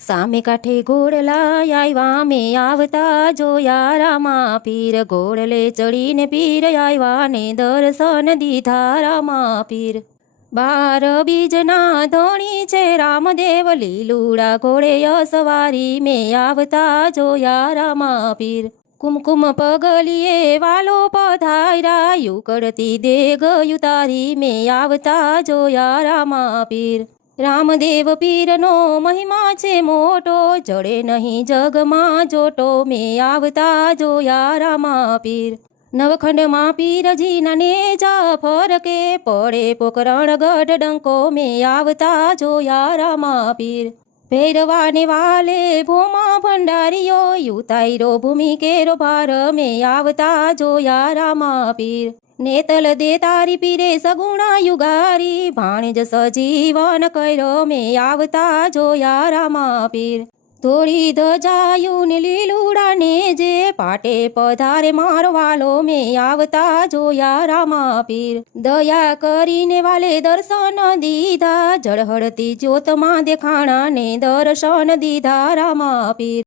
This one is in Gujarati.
સામે કાંઠે ઘોડલા આવ્યા મેં આવતા જોયા રામા પીર, ઘોડલે ચડીને પીર આવ્યા ને દર્શન દીધા રામા પીર. 12 બીજના ધણી છે રામદેવ, લીલુડા ઘોડે અસવારી મેં આવતા જોયા રામા પીર. કુમકુમ પગલીએ વાલો પધાર્યા, યુકડતી દેગ યુતારી મેં આવતા જોયા રામા પીર. રામદેવ પીરનો મહિમા છે મોટો, જડે નહીં જગમાં જોટો મેં આવતા જોયા રામા પીર. નવખંડમાં પીરજીના નેજા ફરકે, પડે પોકરણ ગઢ ડંકો મેં આવતા જોયા રામા પીર. ભૈરવાને વાલે ભોમા ભંડારીઓ, યુતાઈરો ભૂમિ કેરો ભાર મેં આવતા જોયા રામા પીર. નેતલ દે તારી પીરે સગુણા યુગારી, ભાણેજ સજીવન કર્યો મેં આવતા જોયા રામા પીર. ધોળી ધજાયું ને લીલુડા ને જે, પાટે પધારે મારો વાલો મેં આવતા જોયા રામા પીર. દયા કરીને વાલે દર્શન દીધા, ઝળહળતી જ્યોતમાં દેખાણા ને દર્શન દીધા રામા પીર.